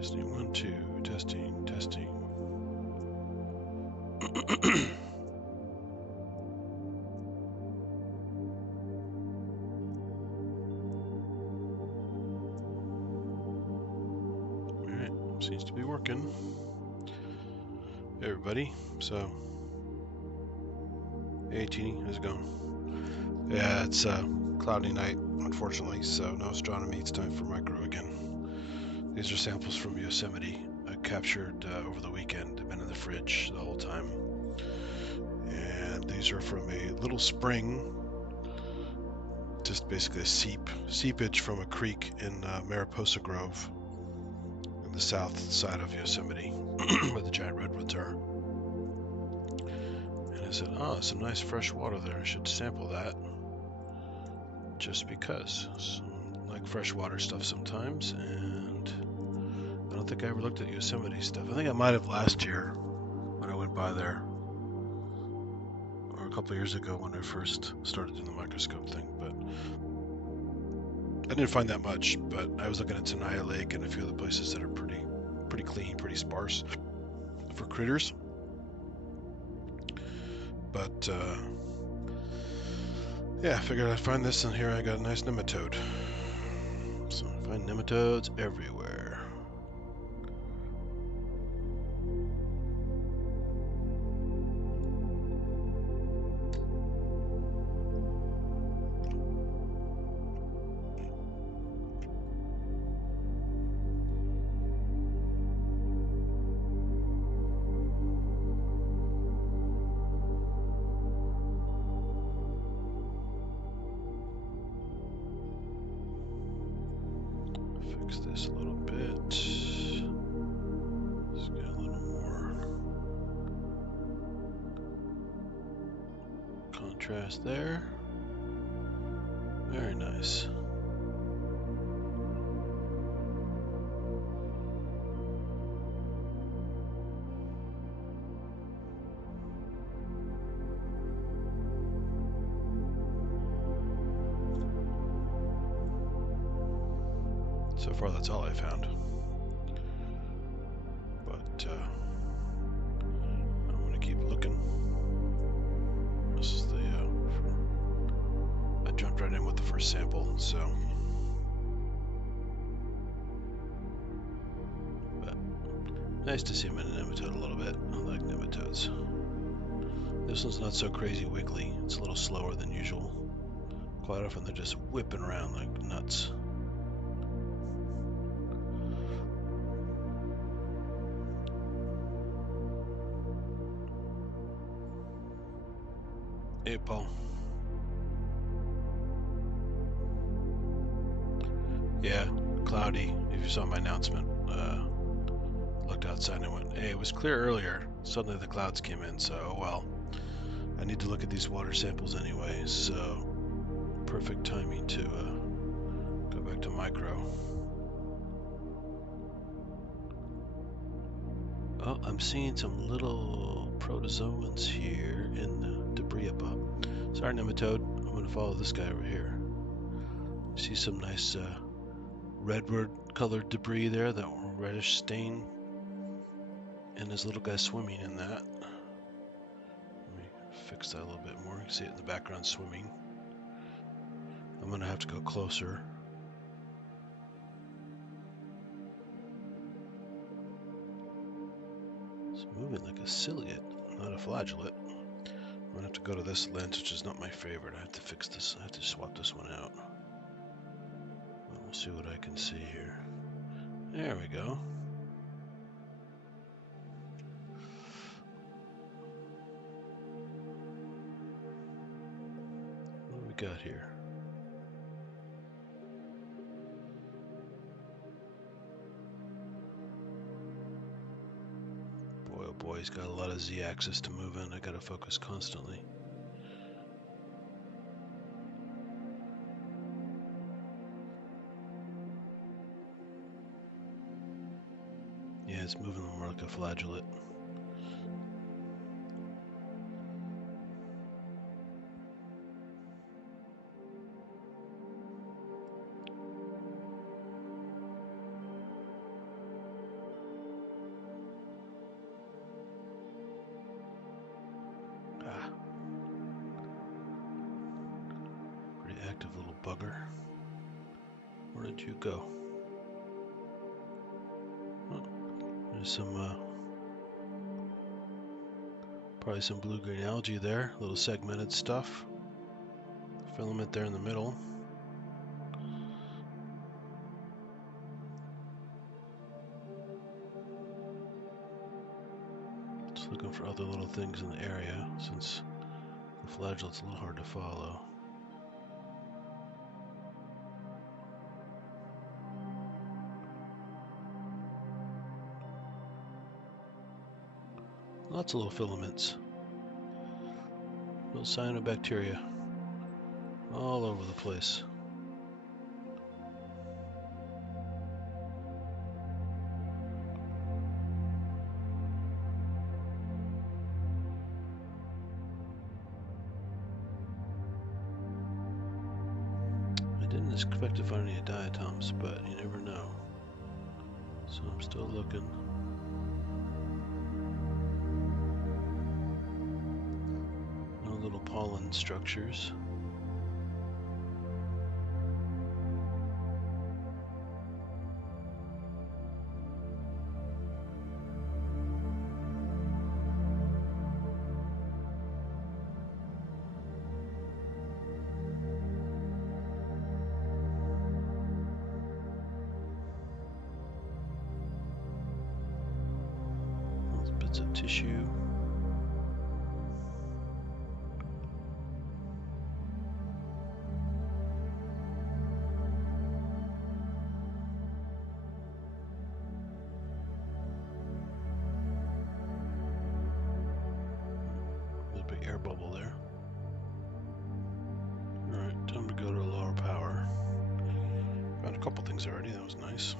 Testing, 1, 2, testing, testing. Alright, seems to be working. Hey everybody, so, hey Teeny, how's it going? Yeah, it's a cloudy night, unfortunately, so no astronomy. It's time for micro again. These are samples from Yosemite I captured over the weekend. They've been in the fridge the whole time. And these are from a little spring, just basically a seepage from a creek in Mariposa Grove in the south side of Yosemite, where the giant redwoods are. And I said, oh, some nice fresh water there. I should sample that. Just because. So, I like freshwater stuff sometimes, and I don't think I ever looked at Yosemite stuff. I think I might have last year when I went by there, or a couple of years ago when I first started doing the microscope thing, but I didn't find that much. But I was looking at Tenaya Lake and a few other places that are pretty clean, pretty sparse for critters. But yeah, I figured I'd find this, and here I got a nice nematode. So I find nematodes everywhere. Fix this a little bit. Let's get a little more contrast there. Very nice. So far, that's all I found. But I'm going to keep looking. This is the I jumped right in with the first sample, so. But nice to see them in a nematode a little bit. I like nematodes. This one's not so crazy wiggly. It's a little slower than usual. Quite often they're just whipping around like nuts. Hey, Paul. Yeah, cloudy. If you saw my announcement, looked outside and went, hey, it was clear earlier. Suddenly the clouds came in, so well, I need to look at these water samples anyway, so perfect timing to go back to micro. Oh, I'm seeing some little protozoans here in the debris above. Sorry, nematode. I'm going to follow this guy over here. See some nice redwood colored debris there, that reddish stain, and this little guy swimming in that. Let me fix that a little bit more. You can see it in the background swimming. I'm going to have to go closer. It's moving like a ciliate, not a flagellate. I'm going to have to go to this lens, which is not my favorite. I have to fix this. I have to swap this one out. But we'll see what I can see here. There we go. What do we got here? Boy, oh boy, he's got a lot of z-axis to move in. I gotta focus constantly. Yeah, it's moving more like a flagellate. active little bugger. Where did you go? Oh, there's some, probably some blue-green algae there, little segmented stuff. Filament there in the middle. Just looking for other little things in the area, since the flagellate's a little hard to follow. Lots of little filaments. Little cyanobacteria all over the place. I didn't expect to find any diatoms, but you never know. So I'm still looking. No little pollen structures. Bits of tissue. There's a big air bubble there. Alright, time to go to lower power. Found a couple things already, that was nice.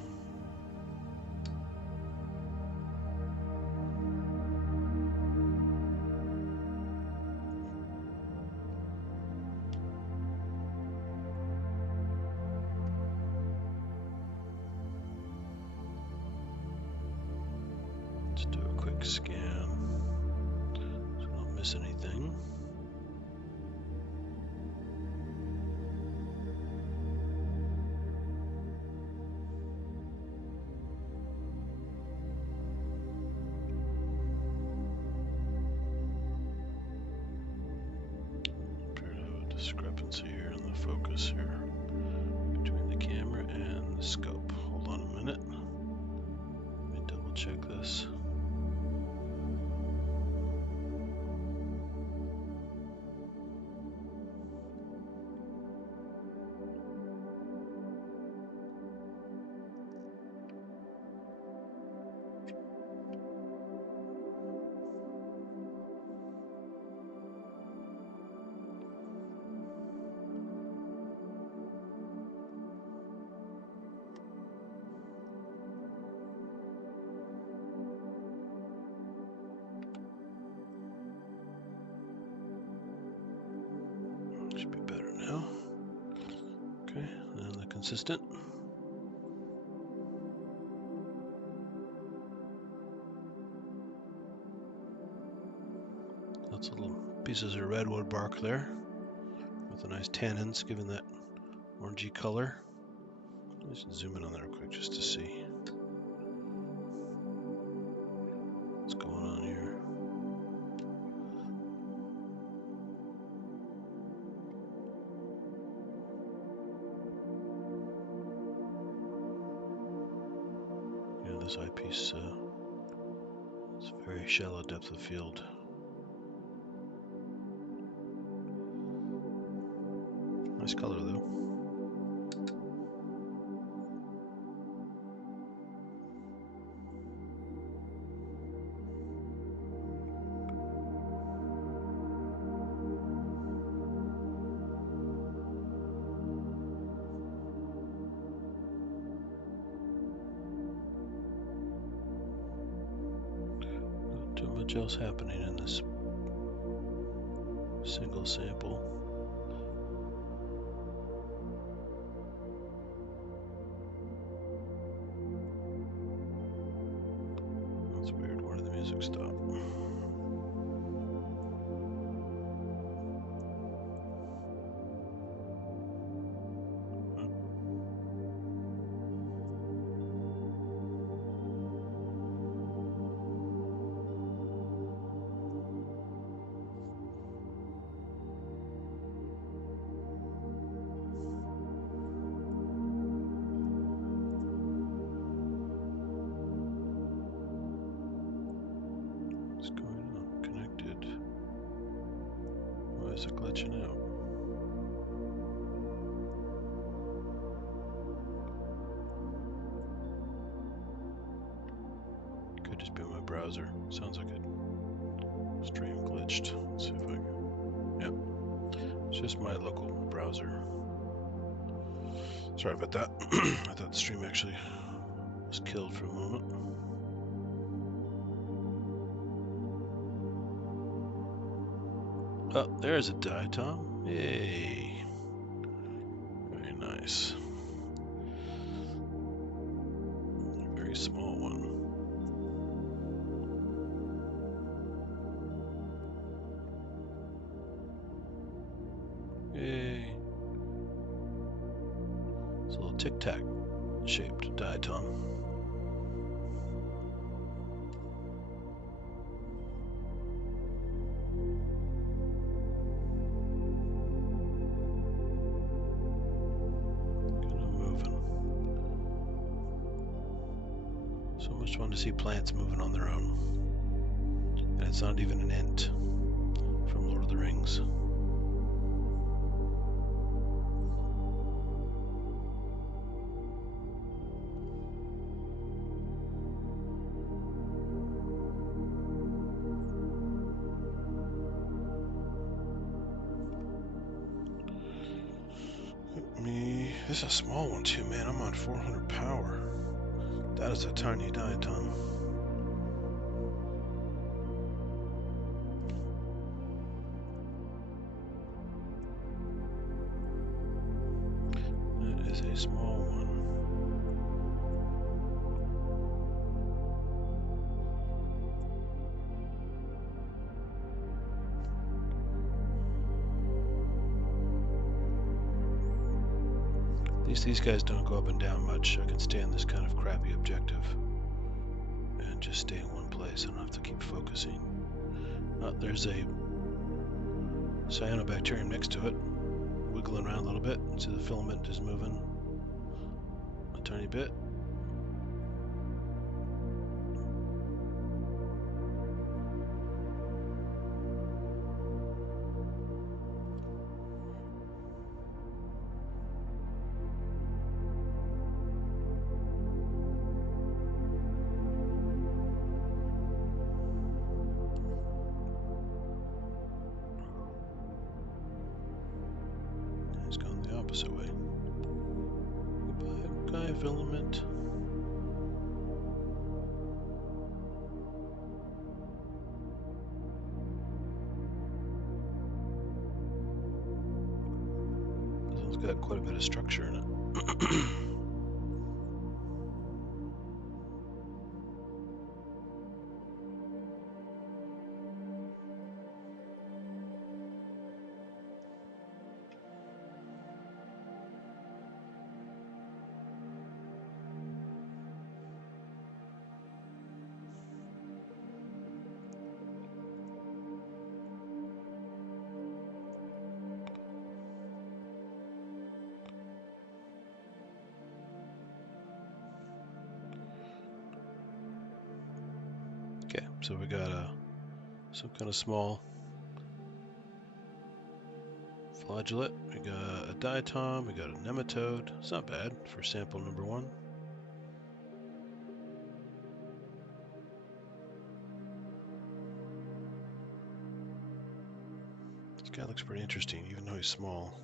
Let's do a quick scan so I don't miss anything. Appear to have a discrepancy here in the focus here between the camera and the scope. Hold on a minute. Let me double check this. Should be better now. Okay, and the consistent. Lots of little pieces of redwood bark there with the nice tannins giving that orangey color. I should zoom in on that real quick just to see what's going on here. Yeah, this eyepiece is very shallow depth of field. Nice color though. Not too much else happening in this single sample. That's weird. Where did the music stop? is it glitching out? Could just be my browser. Sounds like it. Stream glitched. Let's see if I can. Yep. It's just my local browser. Sorry about that. I thought the stream actually was killed for a moment. Oh, there's a diatom. Yay. Very nice. Very small one. Yay. It's a little tic-tac shaped diatom. So much fun to see plants moving on their own. And it's not even an int from Lord of the Rings. This is a small one too, man. I'm on 400 power. That is a tiny diatom. That is a small one. At least these guys don't go up and down much. I can stay on this kind of crappy objective and just stay in one place. I don't have to keep focusing. Oh, there's a cyanobacterium next to it, wiggling around a little bit. See the filament is moving a tiny bit. It's going the opposite way. Goodbye, filament. This one's got quite a bit of structure in it. Okay, so we got some kind of small flagellate, we got a diatom, we got a nematode. It's not bad for sample number 1. This guy looks pretty interesting, even though he's small.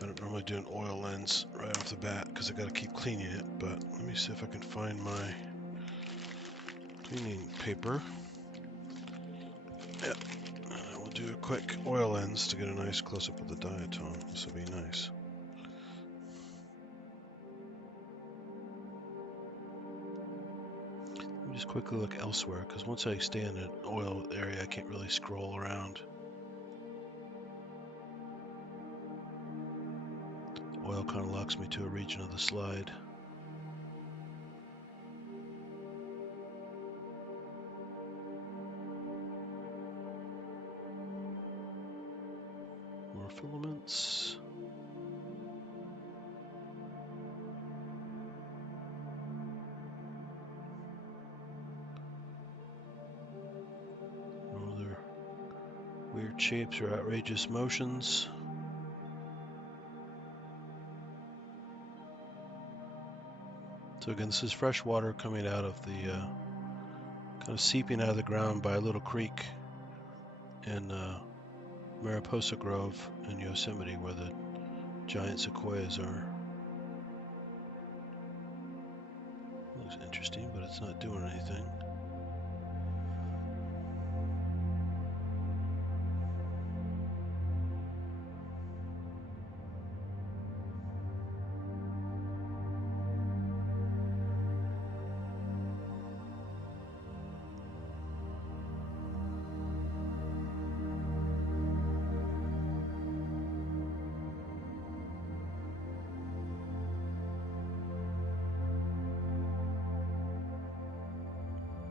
I don't normally do an oil lens right off the bat because I got to keep cleaning it, but let me see if I can find my cleaning paper. Yep, and we'll do a quick oil lens to get a nice close-up of the diatom. This will be nice. Let me just quickly look elsewhere, because once I stay in an oil area, I can't really scroll around. Oil kind of locks me to a region of the slide. More filaments. Weird shapes or outrageous motions. So again, this is fresh water coming out of the, kind of seeping out of the ground by a little creek in Mariposa Grove in Yosemite, where the giant sequoias are. Looks interesting, but it's not doing anything.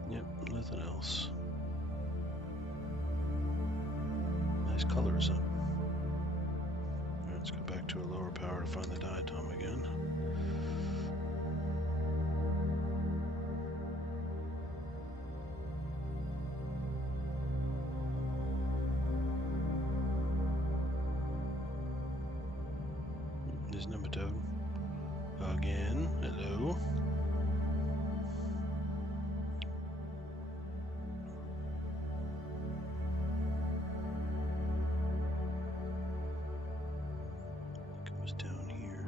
Yep, nothing else. Nice colors, huh? Alright, let's go back to a lower power to find the diatom again. There's nematode. Again, hello. I think it was down here.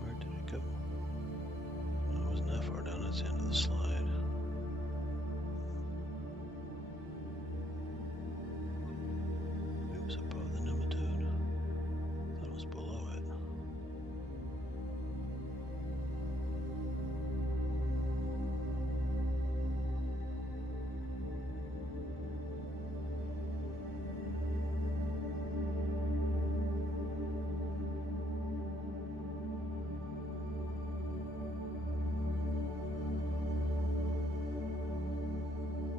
Where did it go? Well, it wasn't that far down, that's the end of the slide. It was above the nematode. I thought it was below it.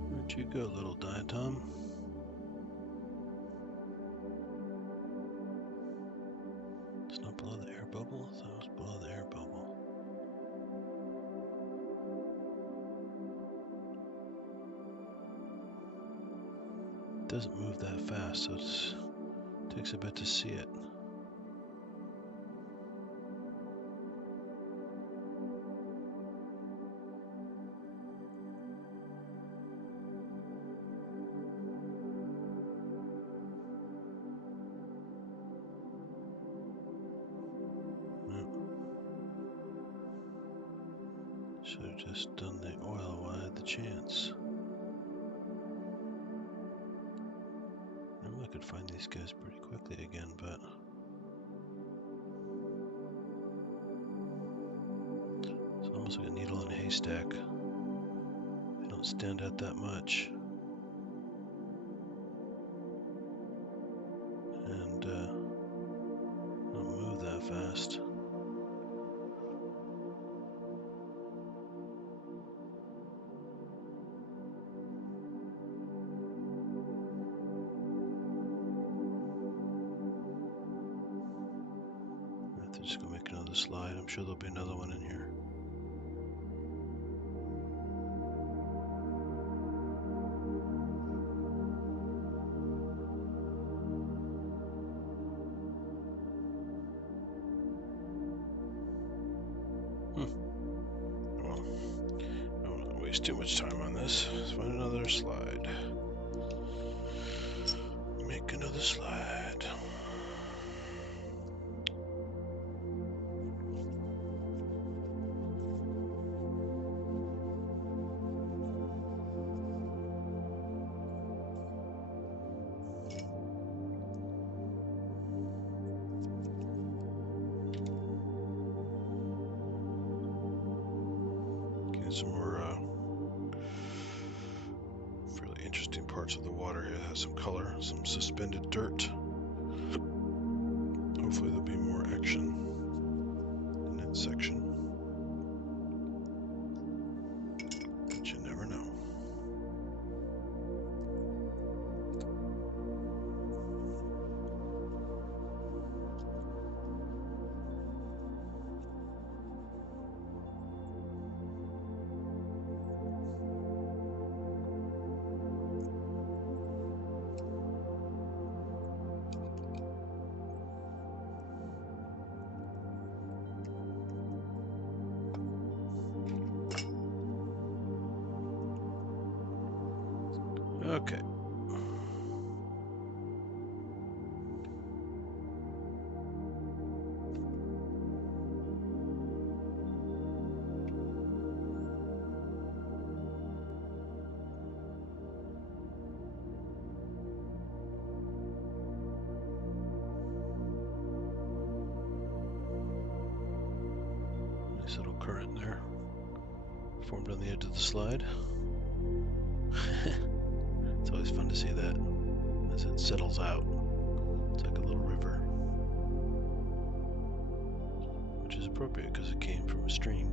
Where'd you go, little diatom? It's not below the air bubble? I thought it was below the air bubble. It doesn't move that fast, so it takes a bit to see it. Should have just done the oil while I had the chance. I could find these guys pretty quickly again, but it's almost like a needle in a haystack. They don't stand out that much. And don't move that fast. They're just gonna make another slide. I'm sure there'll be another one in here. Well, I don't want to waste too much time on this. Let's find another slide. Make another slide. Some more fairly interesting parts of the water here. It has some color, some suspended dirt. Hopefully there'll be more action in that section. Okay. Nice little current there. Formed on the edge of the slide. It's always fun to see that as it settles out. It's like a little river. Which is appropriate because it came from a stream.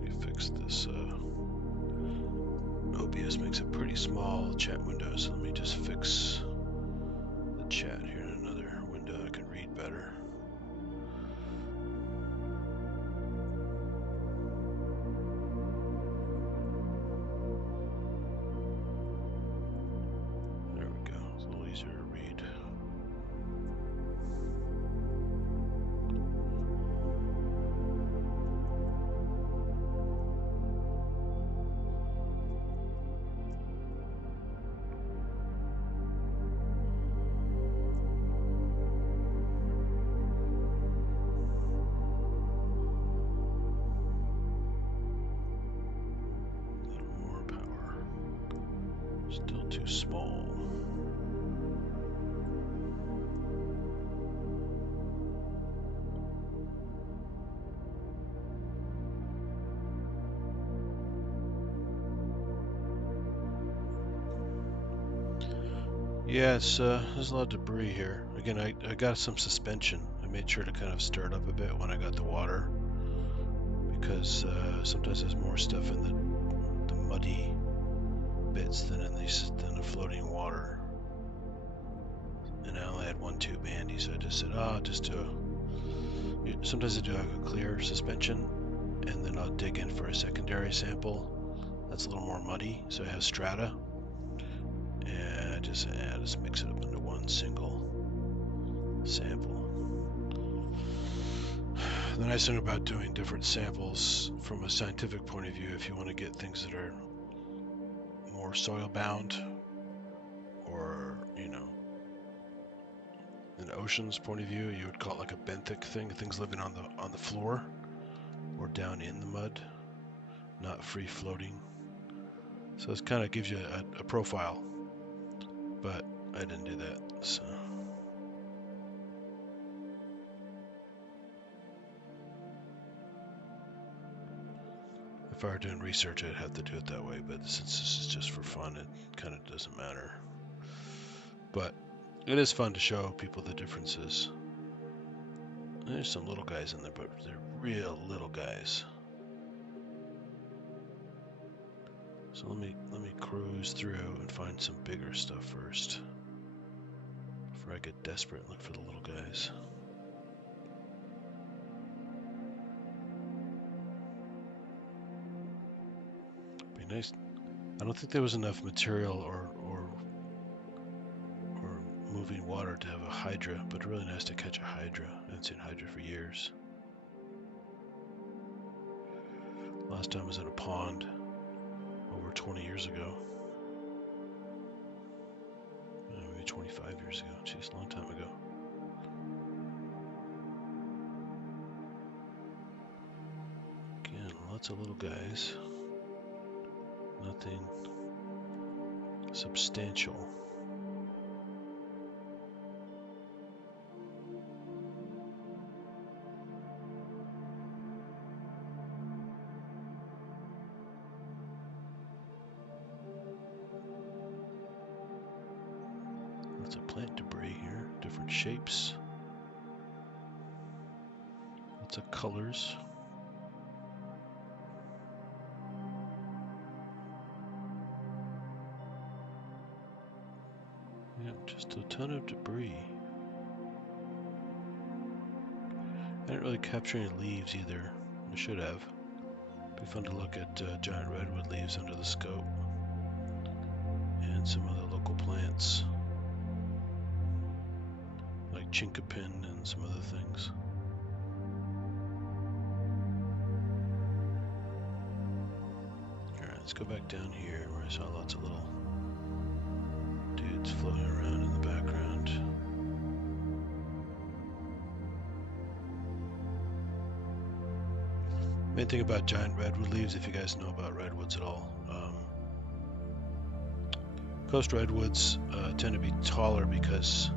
Let me fix this. OBS makes a pretty small chat window, so let me just fix the chat here in another window I can read better. There we go. It's a little easier to read. Still too small. Yeah, there's a lot of debris here. Again, I got some suspension. I made sure to kind of stir it up a bit when I got the water, because sometimes there's more stuff in the muddy bits than in the floating water. And I only had one tube handy, so I just said, oh, just do sometimes I do like a clear suspension, and then I'll dig in for a secondary sample that's a little more muddy, so it has strata, and I just mix it up into one single sample. The nice thing about doing different samples from a scientific point of view, if you want to get things that are more soil bound, or an ocean's point of view, you would call it like a benthic thing, things living on the floor or down in the mud, not free floating. So this kind of gives you a profile, but I didn't do that. So if I were doing research, I'd have to do it that way, but since this is just for fun, it kind of doesn't matter. But it is fun to show people the differences. There's some little guys in there, but they're real little guys. So let me cruise through and find some bigger stuff first before I get desperate and look for the little guys. Be nice. I don't think there was enough material or moving water to have a hydra, but really nice to catch a hydra. I haven't seen hydra for years. Last time I was in a pond over 20 years ago. Maybe 25 years ago. Jeez, a long time ago. Again, lots of little guys. Nothing substantial. Lots of plant debris here, different shapes, lots of colors. Yeah, just a ton of debris. I didn't really capture any leaves either. I should have. It'd be fun to look at giant redwood leaves under the scope and some other local plants. chinkapin and some other things. Alright, let's go back down here where I saw lots of little dudes floating around in the background. Main thing about giant redwood leaves, if you guys know about redwoods at all, coast redwoods tend to be taller because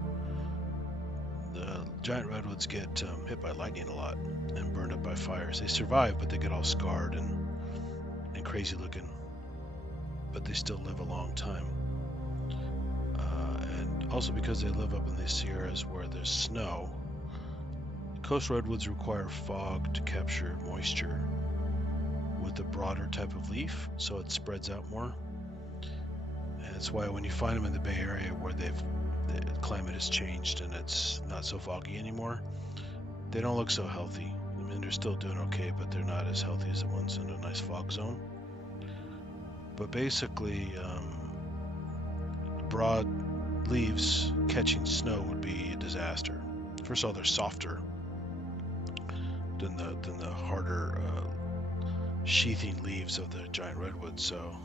the giant redwoods get hit by lightning a lot and burned up by fires. They survive, but they get all scarred and crazy looking, but they still live a long time. And also because they live up in the Sierras where there's snow, coast redwoods require fog to capture moisture with a broader type of leaf, so it spreads out more. And that's why when you find them in the Bay Area where the climate has changed and it's not so foggy anymore, they don't look so healthy. I mean, they're still doing okay, but they're not as healthy as the ones in a nice fog zone. But basically, broad leaves catching snow would be a disaster. First of all, they're softer than the harder sheathing leaves of the giant redwood, so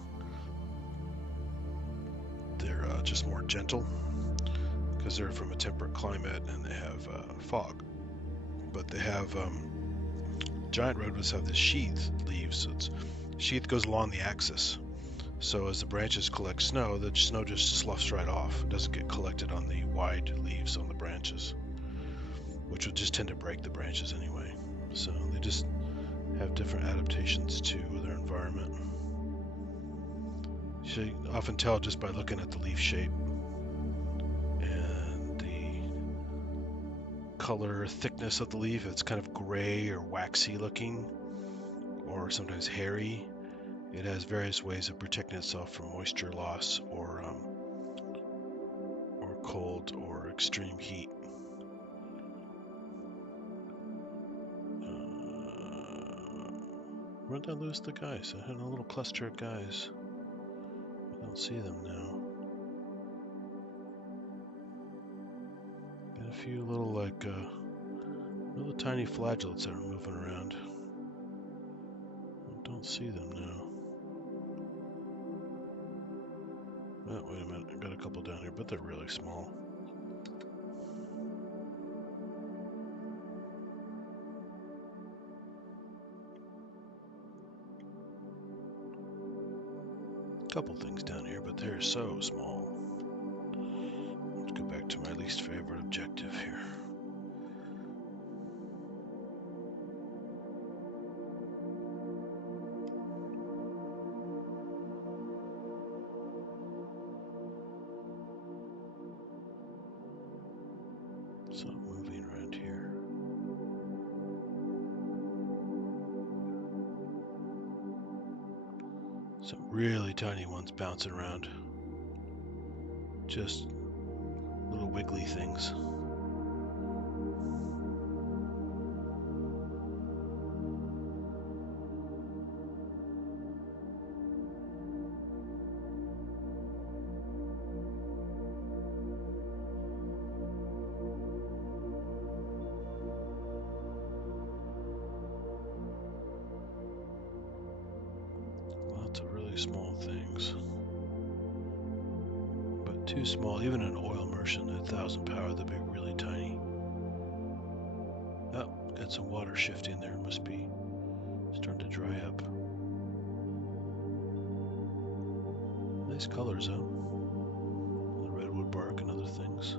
they're just more gentle because they're from a temperate climate and they have fog. But they have giant redwoods have this sheath leaves, so its sheath goes along the axis. So as the branches collect snow, the snow just sloughs right off. It doesn't get collected on the wide leaves on the branches, which would just tend to break the branches anyway. So they just have different adaptations to their environment. You can often tell just by looking at the leaf shape and the color, thickness of the leaf. It's kind of gray or waxy looking, or sometimes hairy. It has various ways of protecting itself from moisture loss or cold or extreme heat. Where did I lose the guys? I had a little cluster of guys. I don't see them now. Got a few little little tiny flagellates that are moving around. I don't see them now. Oh, wait a minute, I got a couple down here, but they're really small. Couple things down here, but they're so small. Let's go back to my least favorite objective here. So moving around here. Some really tiny ones bouncing around. Just little wiggly things. Lots of really small things. But too small. Even an oil immersion at 1,000 power, they'll be really tiny. Oh, got some water shifting there. Must be starting to dry up. Nice colors, though. The redwood bark and other things.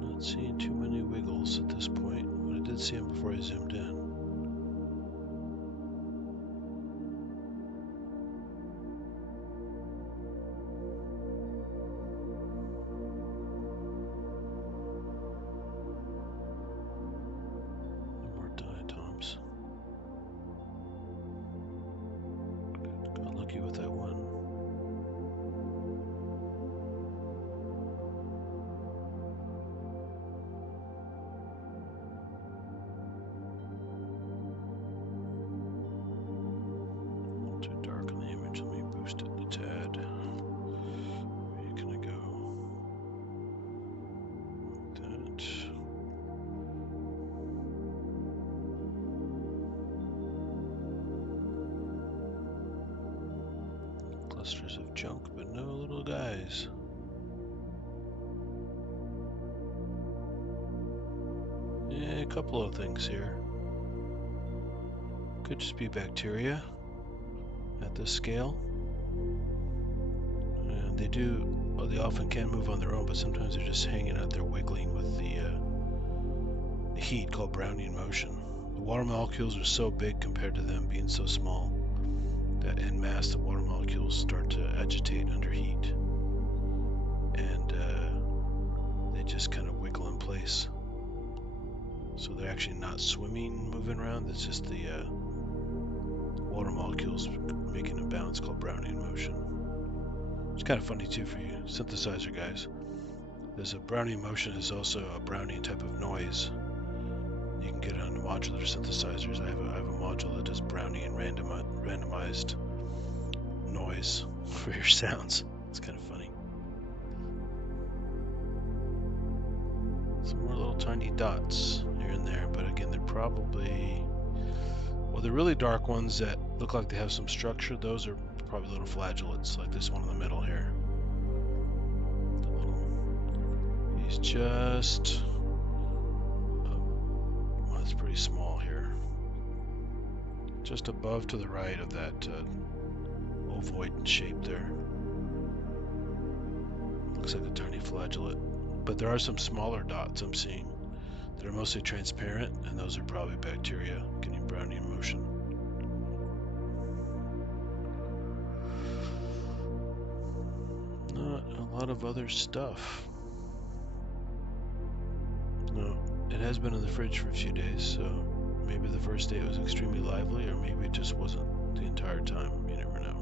Not seeing too many wiggles at this point, but I did see them before I zoomed in. More diatoms. Got lucky with that one. Too dark on the image, let me boost it a tad. Clusters of junk, but no little guys. Yeah, a couple of things here. Could just be bacteria at this scale. And they often can move on their own, but sometimes they're just hanging out there wiggling with the heat called Brownian motion. The water molecules are so big compared to them being so small that en masse the water molecules start to agitate under heat. And they just kind of wiggle in place. So they're actually not swimming, moving around. It's just the water molecules making a bounce called Brownian motion. It's kind of funny too for you synthesizer guys. There's a Brownian motion is also a Brownian type of noise. You can get it on the modular synthesizers. I have a module that does Brownian randomized noise for your sounds. It's kind of funny. Some more little tiny dots here and there, but again, they're probably, well, the really dark ones that look like they have some structure, those are probably little flagellates, like this one in the middle here. He's just, well, it's pretty small here. Just above to the right of that ovoid shape there. Looks like a tiny flagellate. But there are some smaller dots I'm seeing that are mostly transparent, and those are probably bacteria getting Brownian motion. Not a lot of other stuff. No, it has been in the fridge for a few days, so maybe the first day it was extremely lively, or maybe it just wasn't the entire time. You never know.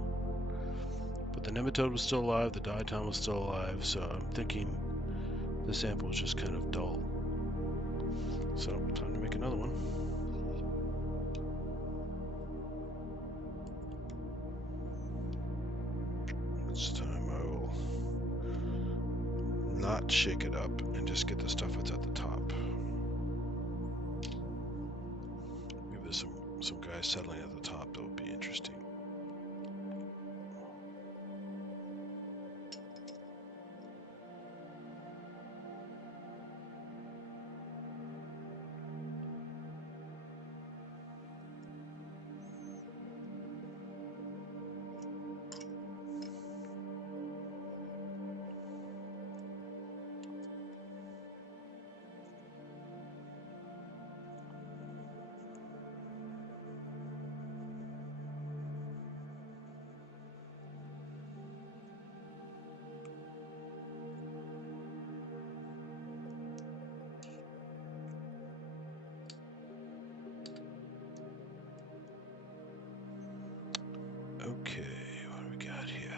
But the nematode was still alive, the diatom was still alive, so I'm thinking the sample is just kind of dull. So, time to make another one. This time I will not shake it up and just get the stuff that's at the top. Maybe there's some guys settling at the top that would be interesting. Okay, what do we got here?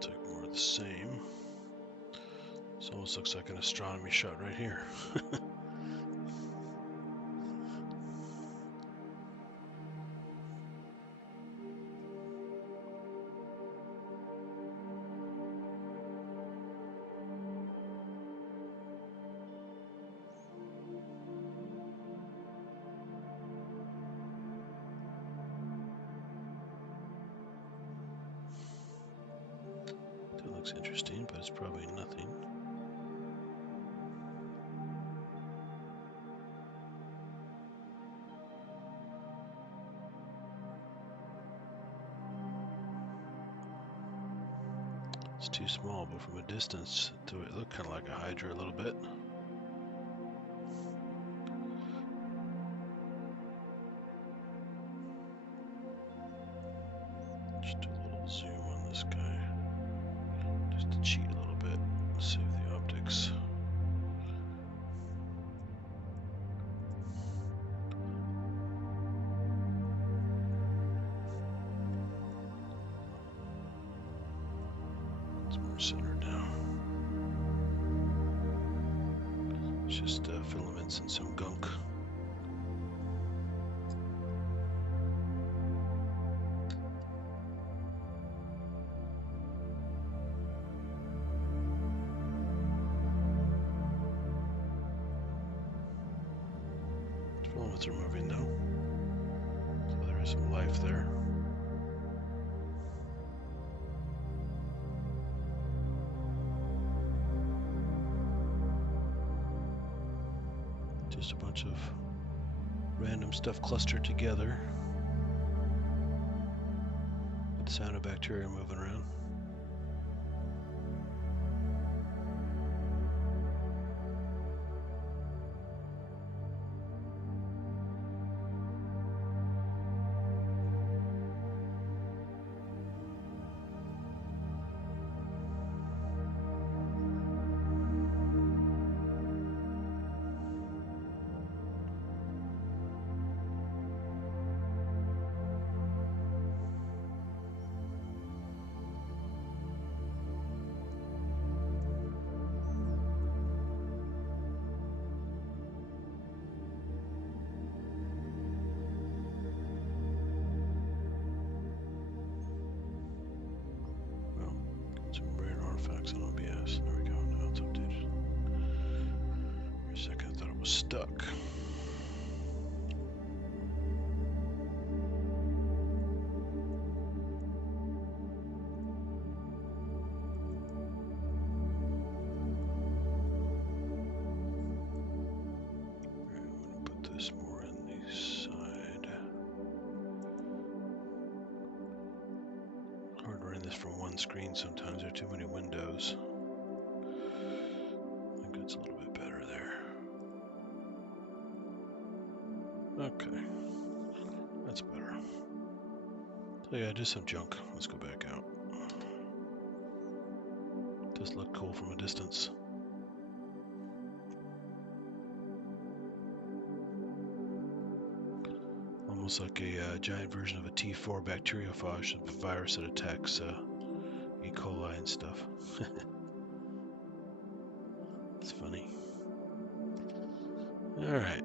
Take more of the same. This almost looks like an astronomy shot right here. That looks interesting, but it's probably nothing. It's too small, but from a distance, it looked kind of like a hydra a little bit. Just do a little zoom on this guy, just to cheat a little bit, save the optics. It's more centered now. just filaments and some gunk. Filaments are moving though, so there is some life there. Just a bunch of random stuff clustered together with the cyanobacteria moving around. Some rare artifacts on OBS. There we go. Now it's updated. For a second, I thought it was stuck. I'm going to put this more in the side. Hard running this from one screen sometimes. There are too many windows. I think it's a little bit better there. Okay. That's better. So yeah, just some junk. Let's go back out. Does look cool from a distance. Almost like a giant version of a T4 bacteriophage, a virus that attacks E. coli and stuff. It's funny. Alright.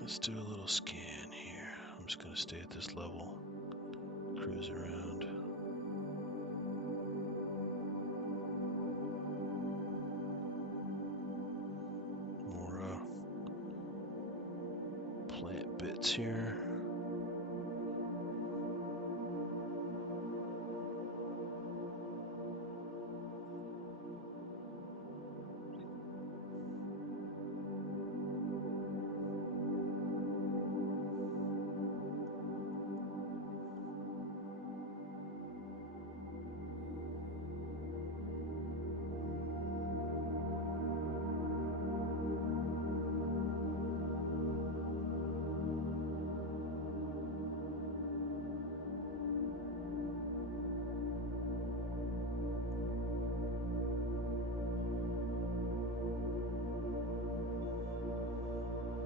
Let's do a little scan here. I'm just going to stay at this level. Cruise around. More plant bits here.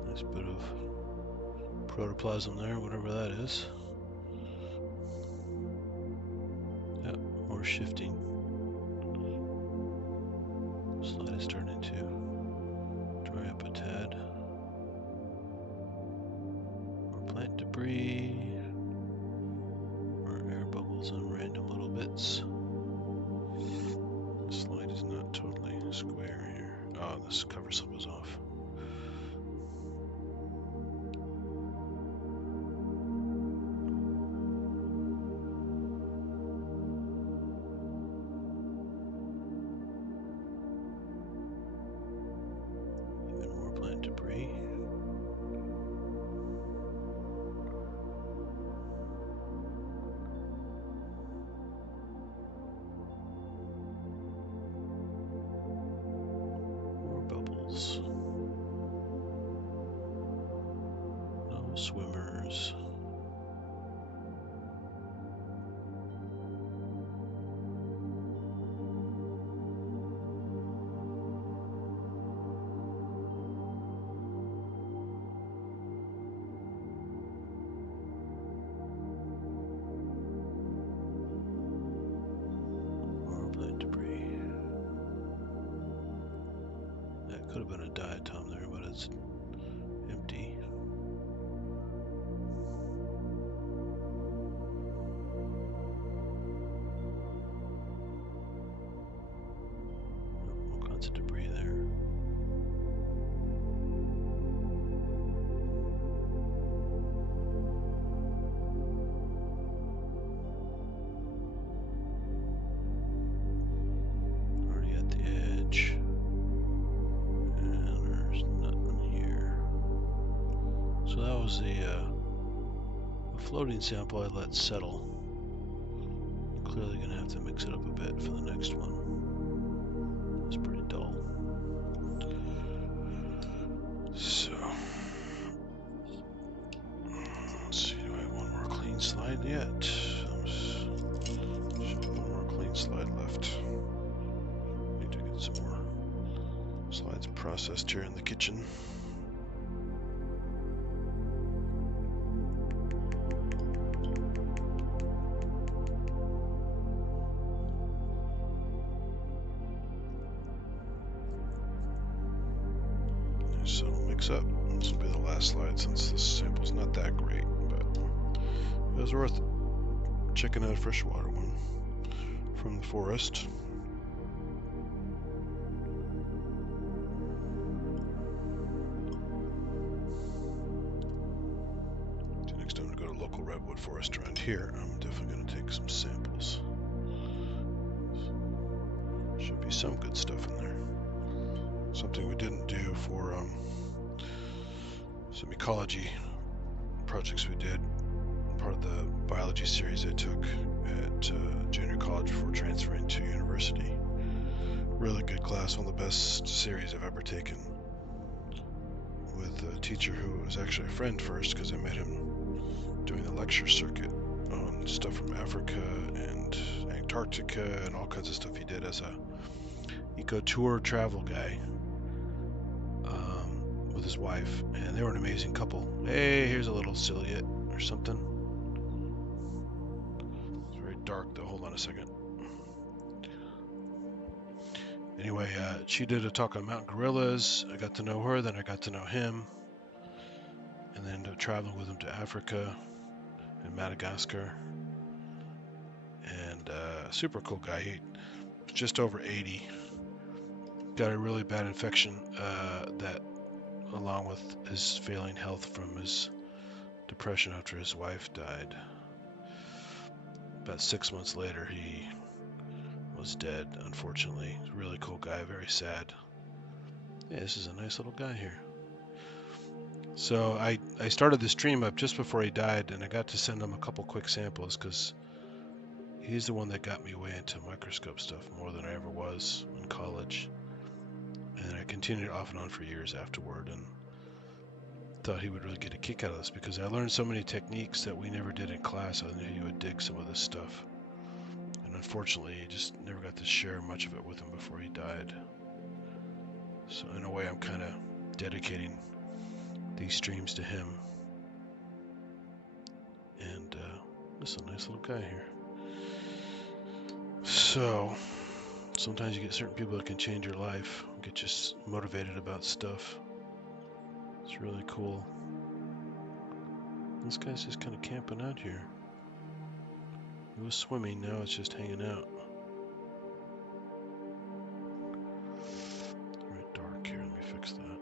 Nice bit of protoplasm there, whatever that is. Yep, more shifting. Slide is starting to dry up a tad. More plant debris. More air bubbles and random little bits. The slide is not totally square here. Oh, this cover slip is off. No swimmers. More plant debris. it's empty. All kinds of debris there. Already at the edge. And there's nothing here. So that was the floating sample I let settle. I'm clearly going to have to mix it up a bit for the next one. It's pretty dull. So, let's see, do I have one more clean slide yet? Should have one more clean slide left. Need to get some more slides processed here in the kitchen. So mix up. This will be the last slide since this sample's not that great, but it was worth checking out a freshwater one from the forest. So next time I go to local redwood forest around here, I'm definitely going to take some samples. Should be some good stuff in there. Something we didn't do for some ecology projects we did, part of the biology series I took at junior college before transferring to university. Really good class, one of the best series I've ever taken, with a teacher who was actually a friend first because I met him doing the lecture circuit on stuff from Africa and Antarctica and all kinds of stuff he did as a eco tour travel guy. With his wife, and they were an amazing couple. Hey, here's a little ciliate or something. It's very dark though, hold on a second. Anyway, she did a talk on mountain gorillas. I got to know her, then I got to know him, and then ended up traveling with him to Africa and Madagascar. And super cool guy. He was just over 80. Got a really bad infection that, along with his failing health from his depression after his wife died. About 6 months later, he was dead, unfortunately. He's a really cool guy, very sad. Yeah, this is a nice little guy here. So I started this stream up just before he died, and I got to send him a couple quick samples because he's the one that got me way into microscope stuff more than I ever was in college. And I continued off and on for years afterward, and thought he would really get a kick out of this because I learned so many techniques that we never did in class. I knew he would dig some of this stuff. And unfortunately, I just never got to share much of it with him before he died. So in a way, I'm kind of dedicating these streams to him. And this is a nice little guy here. So sometimes you get certain people that can change your life, get you motivated about stuff. It's really cool. This guy's just kind of camping out here. It was swimming, now it's just hanging out. Very dark here, let me fix that.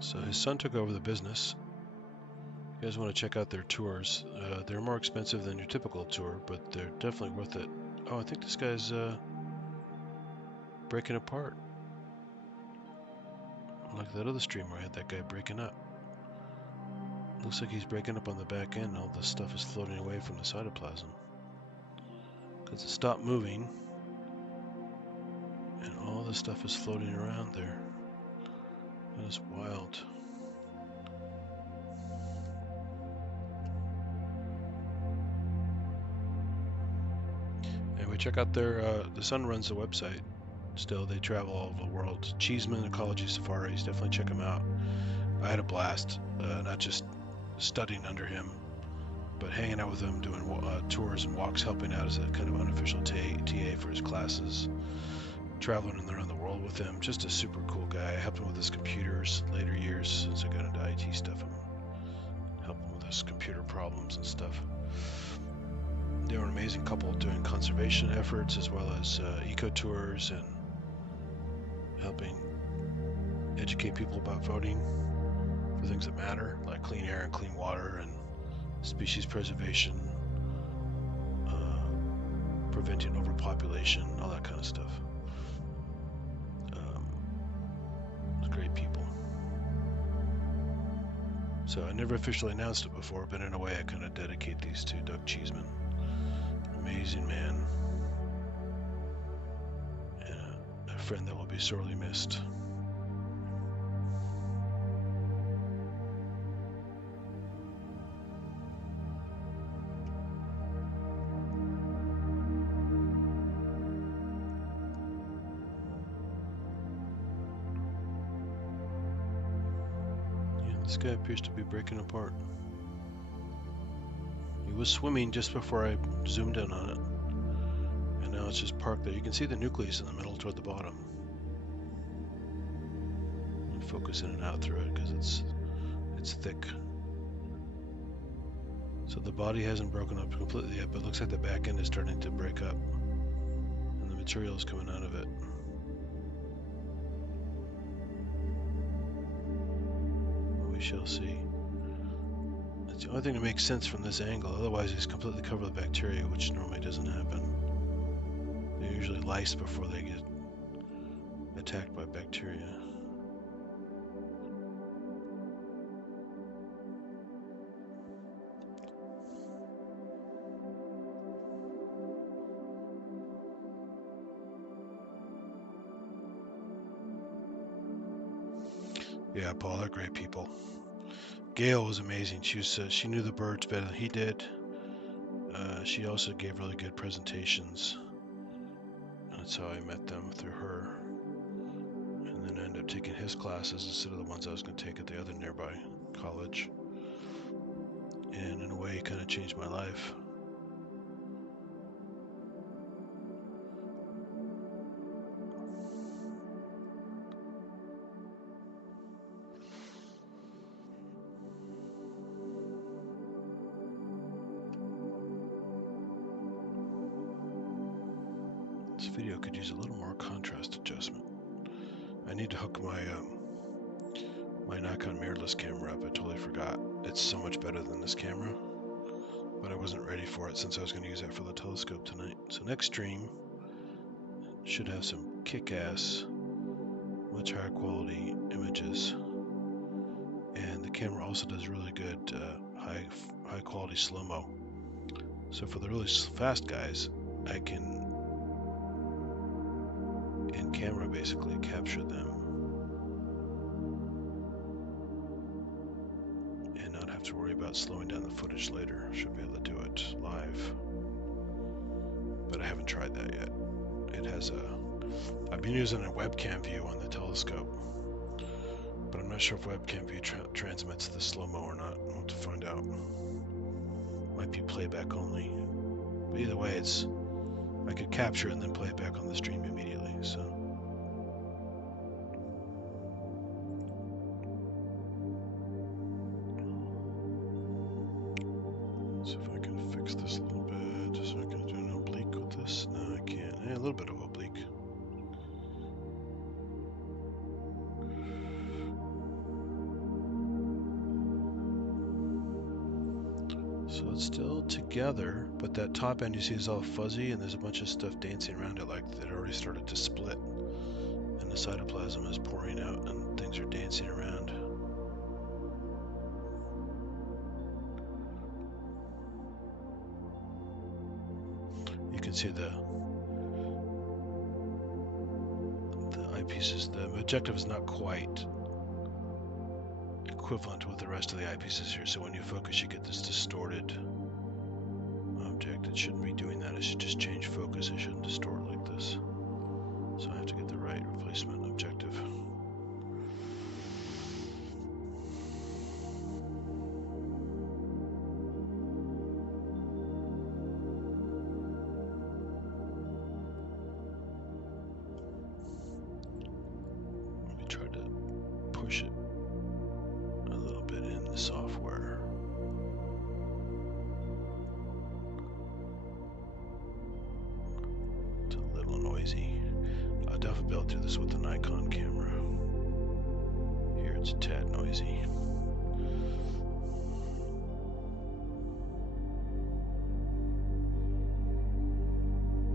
So his son took over the business. You guys want to check out their tours. They're more expensive than your typical tour, but they're definitely worth it. Oh, I think this guy's breaking apart. Like that other stream where I had that guy breaking up. Looks like he's breaking up on the back end. All this stuff is floating away from the cytoplasm. Because it stopped moving. And all this stuff is floating around there. That is wild. Anyway, check out their, the son runs the website. Still, they travel all over the world. Cheeseman Ecology Safaris, definitely check them out. I had a blast, not just studying under him, but hanging out with him, doing tours and walks, helping out as a kind of unofficial TA for his classes, traveling around the world with him. Just a super cool guy. I helped him with his computers later years since I got into IT stuff. I'm helping with his computer problems and stuff. They were an amazing couple doing conservation efforts as well as eco tours and helping educate people about voting for things that matter, like clean air and clean water and species preservation, preventing overpopulation, all that kind of stuff. Great people. So I never officially announced it before, but in a way I kind of dedicate these to Doug Cheeseman. Amazing man. And a friend that will be sorely missed. This guy appears to be breaking apart. He was swimming just before I zoomed in on it. And now it's just parked there. You can see the nucleus in the middle toward the bottom. I'll focus in and out through it because it's thick. So the body hasn't broken up completely yet, but it looks like the back end is starting to break up. And the material is coming out of it. We shall see. That's the only thing that makes sense from this angle. Otherwise, he's completely covered with bacteria, which normally doesn't happen. They're usually lice before they get attacked by bacteria. Yeah, Paul, they're great people. Gail was amazing. She knew the birds better than he did. She also gave really good presentations. That's how I met them, through her. And then I ended up taking his classes instead of the ones I was going to take at the other nearby college. And in a way, it kind of changed my life. This video could use a little more contrast adjustment. I need to hook my my Nikon mirrorless camera up. I totally forgot. It's so much better than this camera, but I wasn't ready for it since I was going to use that for the telescope tonight. So next stream should have some kick-ass, much higher quality images, and the camera also does really good high quality slow-mo. So for the really fast guys, I can in camera basically capture them and not have to worry about slowing down the footage later. Should be able to do it live, but I haven't tried that yet. It has I've been using a webcam view on the telescope, but I'm not sure if webcam view transmits the slow-mo or not. I'll have to find out. Might be playback only, but either way, I could capture it and then play it back on the stream immediately. So see if I can fix this a little bit, so I can do an oblique with this. No, I can't. A little bit of oblique. So it's still together, but that top end you see is all fuzzy, and there's a bunch of stuff dancing around it, like it already started to split, and the cytoplasm is pouring out, and things are dancing around. You can see the eyepieces. The objective is not quite equivalent with the rest of the eyepieces here, so when you focus you get this distorted object. It shouldn't be doing that. It should just change focus. It shouldn't distort like this. So I have to get the right replacement objective. push it a little bit in the software. It's a little noisy. I'll definitely be able to do this with the Nikon camera. Here it's a tad noisy.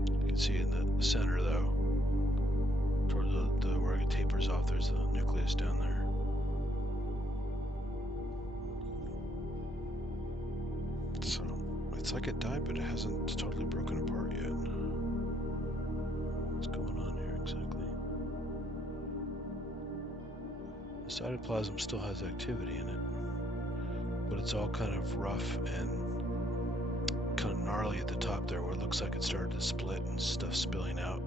You can see in the center though, toward the where it tapers off, there's the nucleus down there. So it's like it died, but it hasn't totally broken apart yet. What's going on here exactly? The cytoplasm still has activity in it, but it's all kind of rough and kind of gnarly at the top there, where it looks like it started to split and stuff spilling out.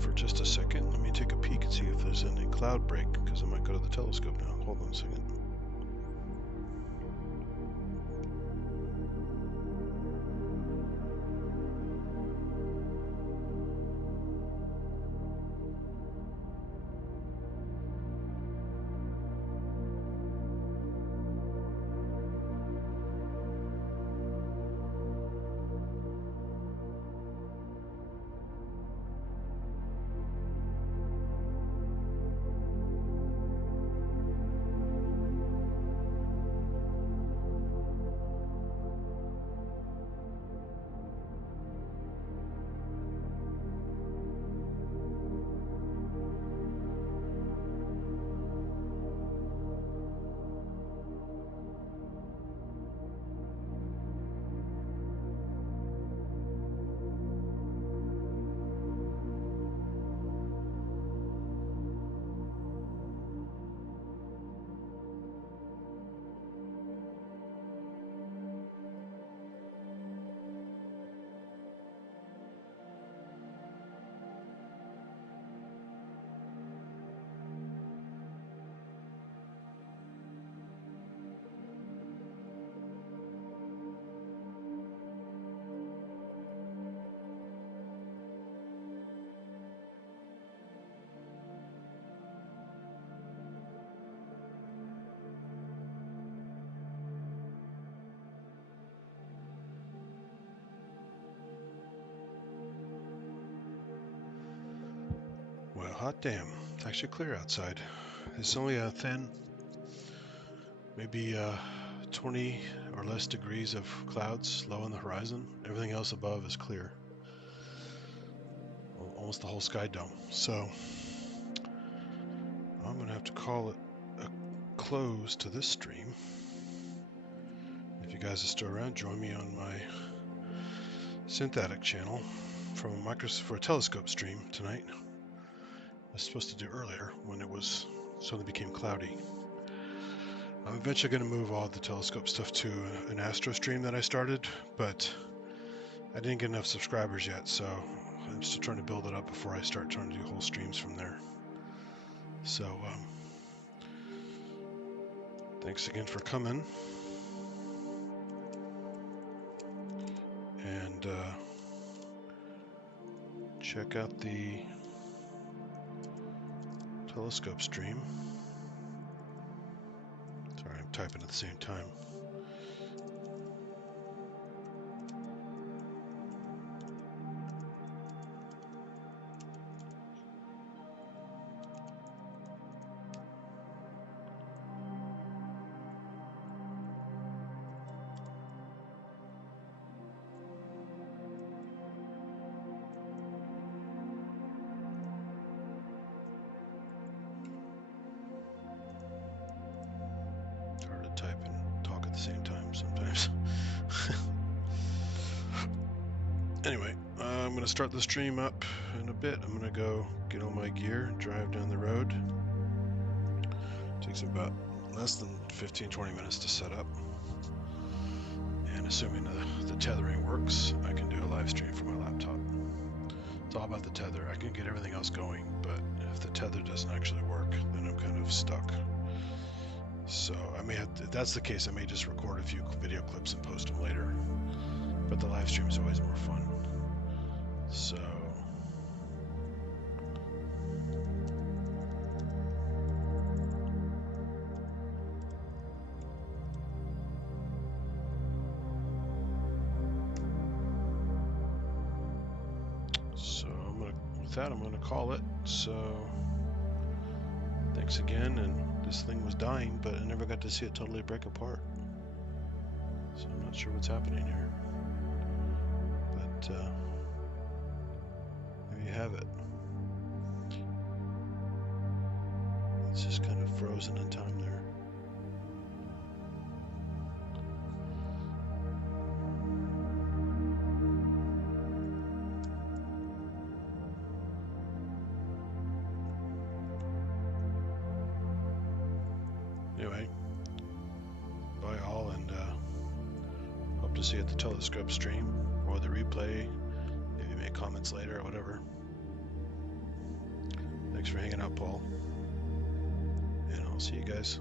For just a second, let me take a peek and see if there's any cloud break, because I might go to the telescope now. Hold on a second. Well, hot damn. It's actually clear outside. It's only a thin, maybe 20 or less degrees of clouds low on the horizon. Everything else above is clear. Almost the whole sky dome. So I'm going to have to call it a close to this stream. If you guys are still around, join me on my MicroAddict channel for a telescope stream tonight. I was supposed to do earlier when it was suddenly became cloudy. I'm eventually going to move all the telescope stuff to an Astro stream that I started, but I didn't get enough subscribers yet, so I'm still trying to build it up before I start trying to do whole streams from there. So thanks again for coming, and check out the telescope stream. Sorry, I'm typing at the same time. Type and talk at the same time sometimes. Anyway, I'm going to start the stream up in a bit. I'm going to go get all my gear, drive down the road. Takes about less than 15-20 minutes to set up. And assuming the tethering works, I can do a live stream from my laptop. It's all about the tether. I can get everything else going, but if the tether doesn't actually work, then I'm kind of stuck. So I may have to, if that's the case, I may just record a few video clips and post them later. But the live stream is always more fun. So I'm gonna call it. So thanks again, and this thing was dying, but I never got to see it totally break apart, so I'm not sure what's happening here, but there you have it. It's just kind of frozen in time there. Anyway, bye all, and hope to see you at the telescope stream or the replay. Maybe make comments later or whatever. Thanks for hanging out, Paul, and I'll see you guys.